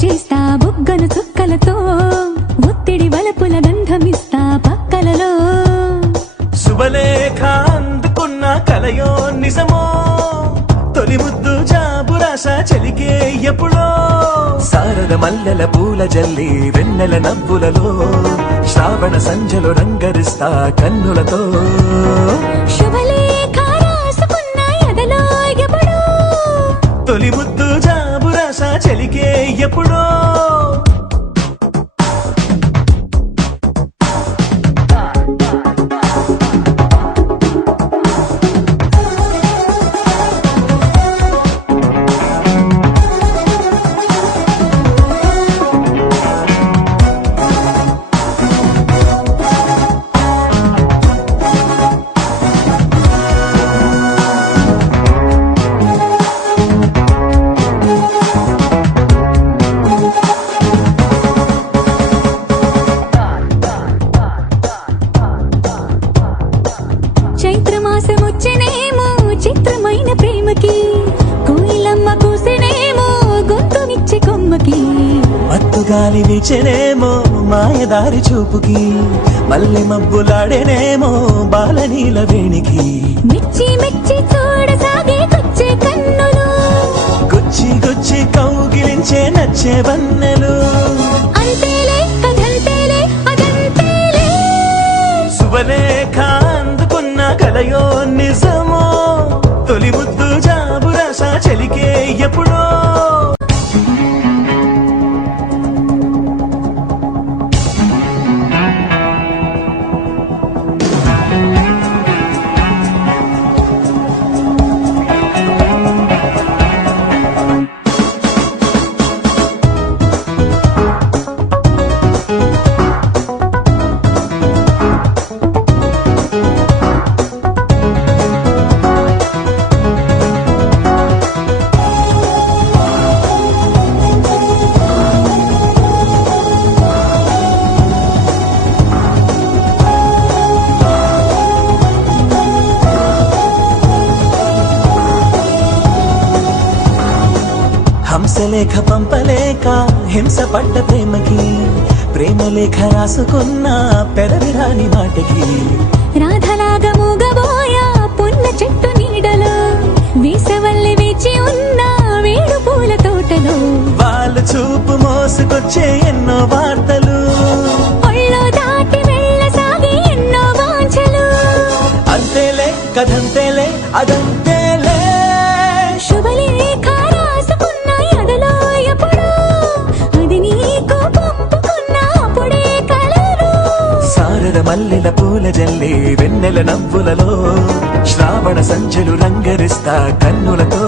చేస్తా బుగ్గను చుక్కలతో ఒత్తిడి వలపుల గంధమిస్తా పక్కలలో శుభలేఖ అందుకున్న కలయో నిజమో తొలి ముద్దు జాబురాస చెలికే ఎప్పుడో శారద మల్లెల పూల జల్లి వెన్నెల నవ్వులలో శ్రావణ సంజలు రంగరిస్తా కన్నులతో శుభలేఖ రాసుకున్న ఎదలో ఎప్పుడో తొలి ముద్దు జాబురాస చెలికే ఎప్పుడో చైత్రమాసమొచ్చినేమో చిత్రమైన ప్రేమకి కోయిలమ్మ కూసినేమో గొంతునిచ్చే కొమ్మకి మత్తుగాలి వీచెనేమో మాయదారి చూపుకి మల్లె మబ్బులాడేనేమో బాలనీల వేణికి మెచ్చి మెచ్చి చూడసాగే కొచ్చే కన్నులు గుచ్చి గుచ్చి కౌగిలించే నచ్చే వన్నెలు అంతేలే కథంతేలే అదంతేలే శుభలేఖ అందుకున్న కలయో నిజమో తొలి ముద్దు జాబురాస చెలికే ఎప్పుడో హంసలేఖ పంపలేక హింస పడ్డ ప్రేమకి ప్రేమలేఖ రాసుకున్న పెదవిరాని మాటకి రాధలాగా మూగబోయా పున్న చెట్టు నీడలో వీసవల్లి వేచి ఉన్న వేడు పూల తోటలో వాళ్ళు చూపు మోసుకొచ్చే ఎన్నో వార్తలు ఒళ్ళో దాటి వెళ్ళసాగి ఎన్నో వాంఛలు అంతేలే కథంతేలే అదంతేలే శుభలేఖ రాసుకున్న ఎదలో ఎప్పుడో అది నీకు పంపుకున్న అప్పుడే కలరు శారద మల్లెల పూల జల్లి వెన్నెల నవ్వులలో శ్రావణ సంజలు రంగరిస్తా కన్నులతో